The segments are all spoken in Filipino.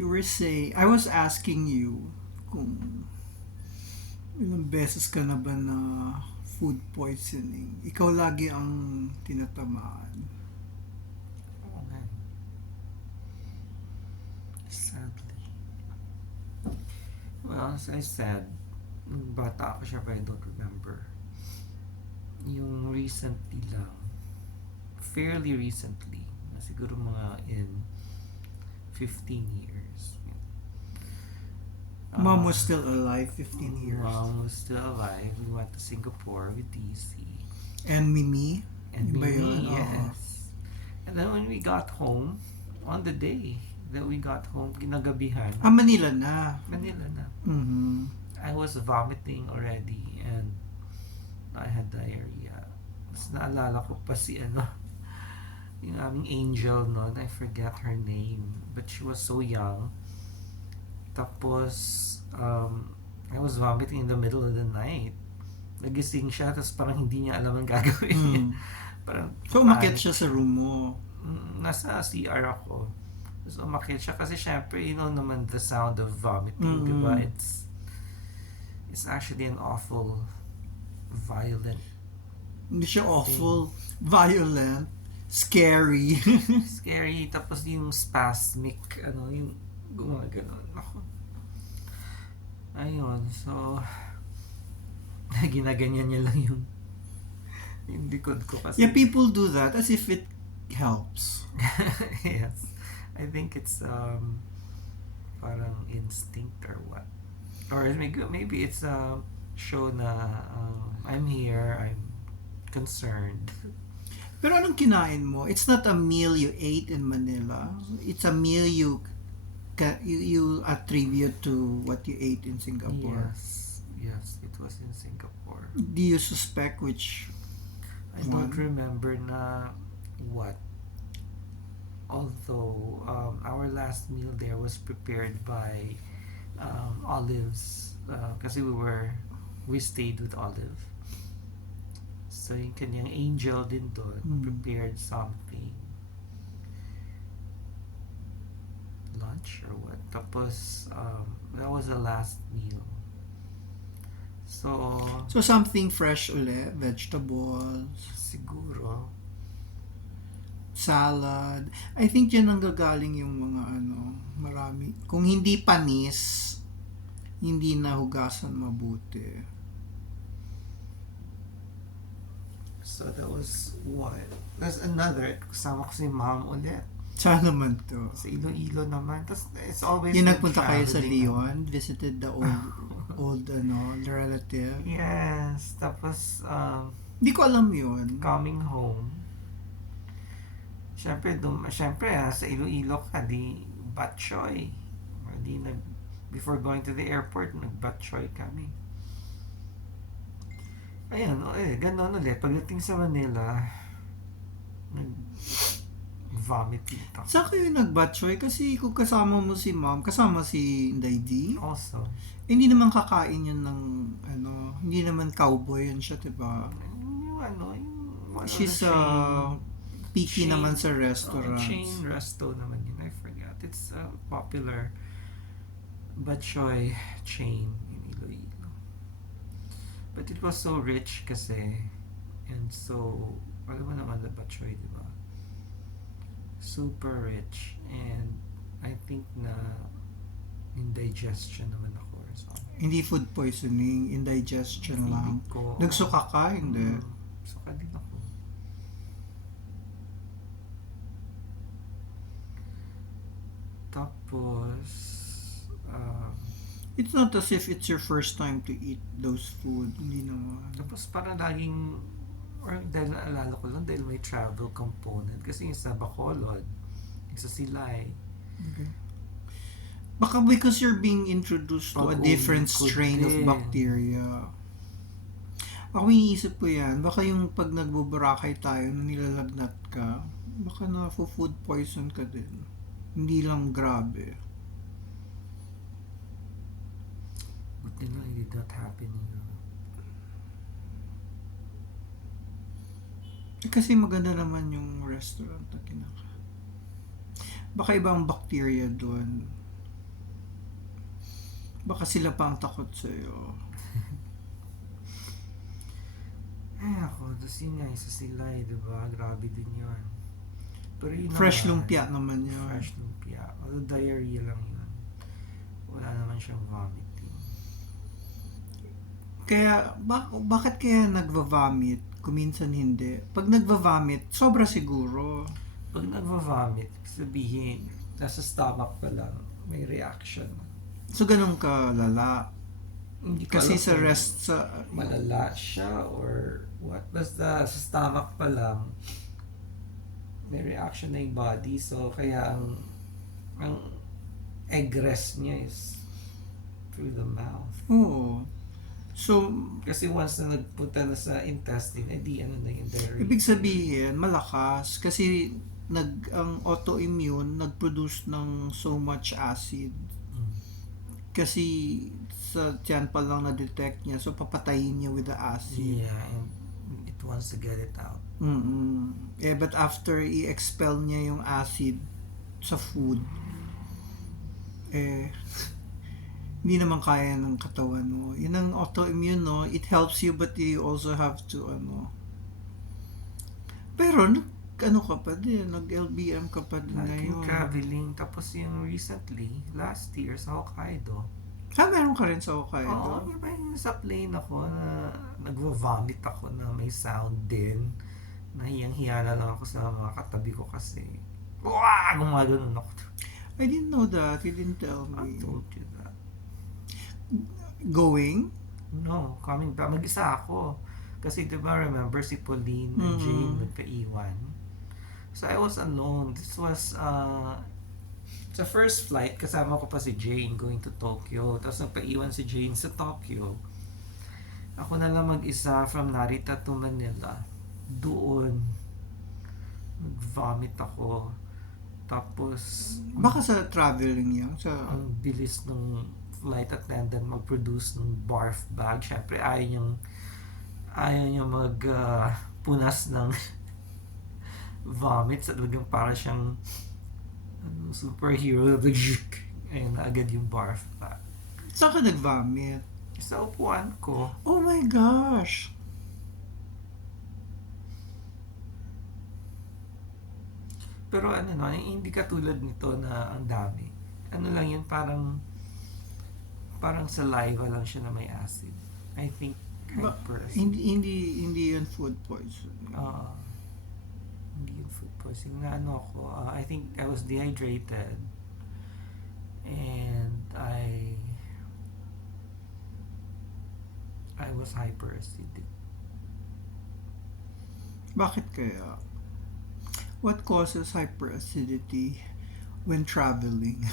You were saying, I was asking you kung ilang beses ka na ba na food poisoning. Ikaw lagi ang tinatamaan. Oo nga. Sadly. Well, as I said, nung bata ako siya, but I don't remember. Yung recently lang, fairly recently, siguro mga in 15 years. Mom was still alive 15 years. Mom was still alive. We went to Singapore with DC. And Mimi? And Iba Mimi, yun, oo. yes. And then when we got home, on the day that we got home, kinagabihan, Manila na. Manila na. Mhm. I was vomiting already and I had diarrhea. Tapos naalala ko pa si yung aming angel noon, I forget her name, but she was so young. Tapos, I was vomiting in the middle of the night. Nagising siya, tapos parang hindi niya alam ang gagawin niya. Parang, So, umakyat siya sa room mo. Nasa CR ako. Tapos umakyat siya kasi syempre, you know naman the sound of vomiting, diba? It's actually an awful, violent, Hindi siya awful, violent, scary. scary. Tapos yung spasmic, yung gumaganon. Ako. Ayun, so, ginaganyan niya lang yung likod ko kasi. Yeah, people do that as if it helps. Yes. I think it's parang instinct or what. Or maybe it's a show na I'm here, I'm concerned. Pero anong kinain mo? It's not a meal you ate in Manila. It's a meal you attribute to what you ate in Singapore. Yes, it was in Singapore. Do you suspect which I don't remember na what. Although our last meal there was prepared by Olive's, kasi we stayed with Olive. So yung kanyang angel din doon prepared something. Lunch or what. Tapos that was the last meal. So something fresh ulit, vegetables, siguro salad. I think yan ang gagaling yung mga marami. Kung hindi panis, hindi nahugasan mabuti. So that was what? There's another. Kasama ko si Mom ulit. Saan naman to? Sa Iloilo naman. Tapos it's always Yung been nagpunta kayo sa traveling Leon, visited the old relative. Yes. Tapos Hindi ko alam yun. coming home. Siyempre sa Iloilo ka, di batchoy. Or before going to the airport, nag-batchoy kami. Ayan, gano'n ulit. Pagdating sa Manila, vomit dito. Saan kayo nag-batchoy? Kasi kung kasama mo si Mom, kasama si Inday D. Also, Hindi naman kakain yun ng, hindi naman cowboy yun siya, diba? yung one of She's the picky chain- naman sa restaurants. chain resto naman yun. I forgot. It's a popular batchoy chain in Iloilo. But it was so rich kasi, and so, alam mo naman na batchoy, di ba? Super rich, and I think na indigestion naman ako or something. Hindi food poisoning, indigestion lang. Feeling ko, Nagsuka ka? Hindi. Suka din ako. Tapos, It's not as if it's your first time to eat those food. Hindi naman. tapos parang laging, or dahil naalala ko lang, dahil may travel component. Kasi yung sa Bacolod, yung sa Silay, Okay. Baka because you're being introduced to a different Pag-uwi ko strain of din. bacteria. Ako iniisip ko yan, baka yung pag nagbuburakay tayo, nung nilalagnat ka, baka na food poison ka din. Hindi lang grabe. buti na it did not happen in Europe. Kasi maganda naman yung restaurant na kinaka. Baka ibang bacteria doon. Baka sila pa ang takot sa'yo. Eh ako, tapos yun nga, isa sila eh, diba? Grabe din yun. Pero yun Fresh naman, lumpia naman yun. fresh lumpia. Although diarrhea lang yun. Wala naman siyang vomiting. Kaya, bakit kaya nagva-vomit? Kuminsan hindi. Pag nagva-vomit, sobra siguro. Pag nagva-vomit, sabihin, nasa stomach pa lang, may reaction. So, ganun ka lala. Hindi ko Kasi alam sa kung rest sa... malala siya or what. Basta sa stomach pa lang, may reaction na yung body. So, kaya ang egress niya is through the mouth. Oo. So, Kasi once na nagpunta na sa intestine, edi ano na yung diarrhea. ibig sabihin, malakas. Kasi ang autoimmune nag-produce ng so much acid. Mm. Kasi sa tiyan pa lang na-detect niya. So, papatayin niya with the acid. Yeah, and it wants to get it out. Mm-mm. But after i-expel niya yung acid sa food, hindi naman kaya ng katawan mo. Yun ang autoimmune, no? It helps you but you also have to, Pero, ka pa din, nag-LBM ka pa din Laging ngayon. traveling. Tapos yung recently, last year sa Hokkaido. Meron ka rin sa Oo, Hokkaido? iba yung sa plane ako na nagvo-vomit ako na may sound din. Nahiyang-hiya na lang ako sa mga katabi ko kasi. Wah! Gumagano'n ako. I didn't know that. You didn't tell I me. told you that. Going? No, coming back. Mag-isa ako. Kasi diba remember si Pauline and Jane nagka-iwan. So I was alone. This was sa first flight, kasama ko pa si Jane going to Tokyo. Tapos nagpa-iwan si Jane sa Tokyo. Ako na lang mag-isa from Narita to Manila. Doon, nag-vomit ako. Tapos, Baka sa traveling yan. ang bilis ng flight attendant mag-produce ng barf bag. Siyempre, ayaw niyang punas ng vomit. Sa talagang para siyang superhero. Ayun na agad yung barf bag. Saan ka nag-vomit? Sa upuan ko, Oh my gosh! pero hindi katulad nito na ang dami. Ano lang yun, parang saliva lang siya na may acid. I think hyperacid. Hindi yun food poison. Hindi yung food poisoning. Ako, I think I was dehydrated and I was hyperacidic. Bakit kaya? What causes hyperacidity when traveling?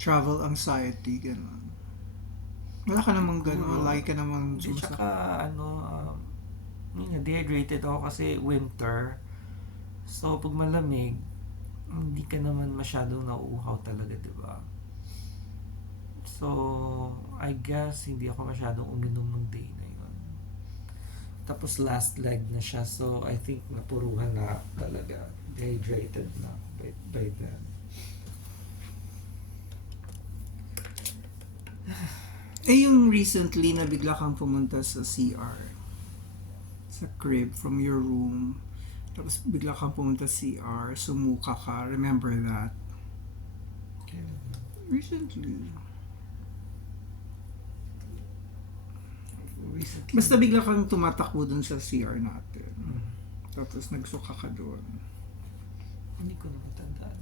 Travel anxiety, gano'n. Wala ka namang gano'n. Lagi ka namang Hindi, tsaka dehydrated ako kasi winter. So, pag malamig, hindi ka naman masyadong nauuhaw talaga, di ba? So, I guess, hindi ako masyadong uminom ng day na yun. Tapos last leg na siya, so I think napuruhan na talaga. Dehydrated na by then. yung recently na bigla kang pumunta sa CR. Sa crib from your room. Tapos bigla kang pumunta sa CR. Sumuka ka. Remember that? Okay. Recently. Recently. Basta bigla kang tumatakbo dun sa CR natin. Mm. Tapos nagsuka ka doon. Hindi ko na matandaan.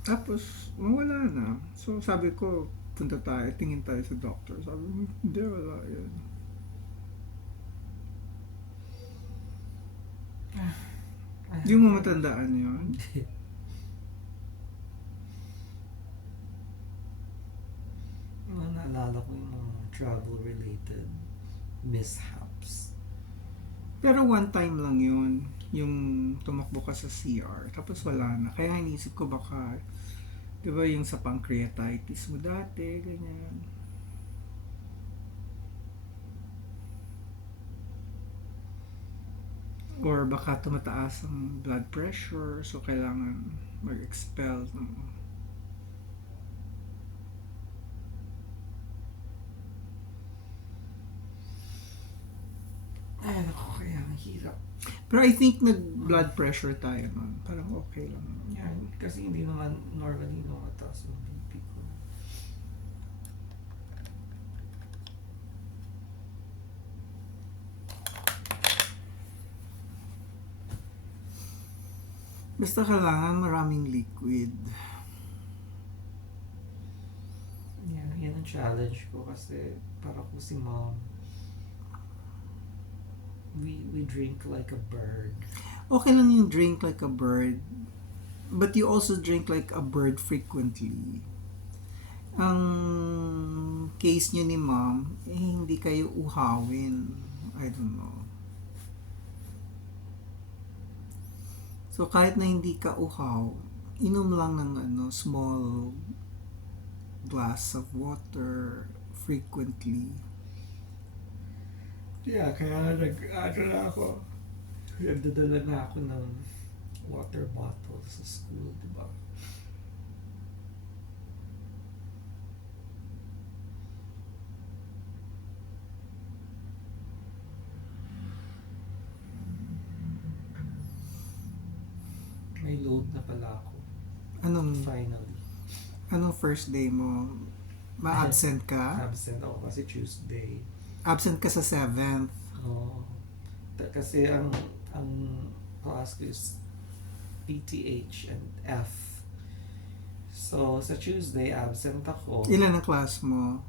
Tapos, mawala na. So, sabi ko, punta tayo, tingin tayo sa doctor. Sabi mo, hindi, wala yan. Hindi mo matandaan yun. Yung naalala ko yung mga travel-related mishaps. Pero one time lang yun, yung tumakbo ka sa CR, tapos wala na. Kaya inisip ko baka, di ba yung sa pancreatitis mo dati, ganyan. Or baka tumataas ang blood pressure, so kailangan mag-expel. Ay, naku, kaya ang hirap. Pero I think nag-blood pressure tayo nun. Parang okay lang. Yan, kasi hindi naman normally mataas yung BP ko. Basta kailangan maraming liquid. Yan ang challenge ko kasi para ko si mom. We drink like a bird. Okay lang yung drink like a bird. But you also drink like a bird frequently. Ang case nyo ni mom, hindi kayo uhawin. I don't know. So kahit na hindi ka uhaw, inom lang ng small glass of water frequently. Yeah, kaya na ako. Nagdadala na ako ng water bottle sa school, di ba? May load na pala ako. Finally. Anong first day mo? Ma-absent ka? Absent ako kasi Tuesday. Absent ka sa 7th. Oo. Kasi ang class ko is PTH and F. So, sa Tuesday, absent ako. Ilan ang class mo?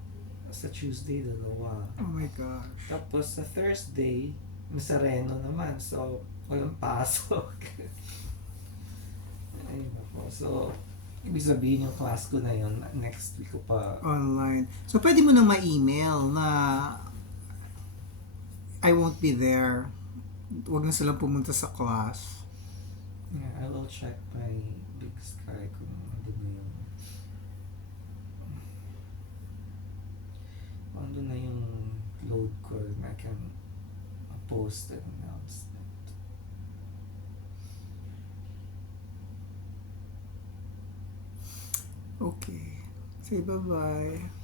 Sa Tuesday, 2. Oh my gosh. Tapos sa Thursday, masareno naman. So, walang pasok. Ay, nako. So, ibig sabihin yung class ko na yun, next week ko pa. Online. So, pwede mo nang ma-email na I won't be there. Huwag na silang pumunta sa class. Yeah, I will check my Big Sky kung ano na yun. Ano na yung load ko and I can post an announcement. Okay. Say bye-bye.